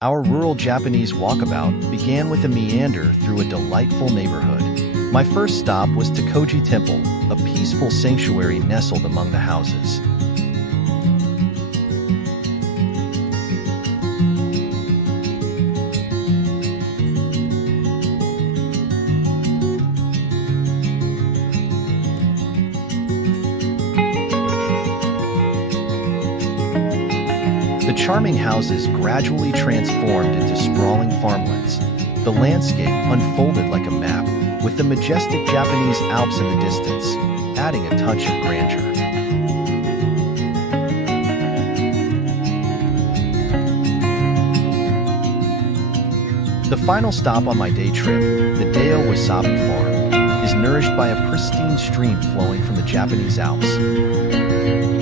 Our rural Japanese walkabout began with a meander through a delightful neighborhood. My first stop was Tokoji Temple, a peaceful sanctuary nestled among the houses. The charming houses gradually transformed into sprawling farmlands. The landscape unfolded like a map, with the majestic Japanese Alps in the distance, adding a touch of grandeur. The final stop on my day trip, the Daio Wasabi Farm, is nourished by a pristine stream flowing from the Japanese Alps.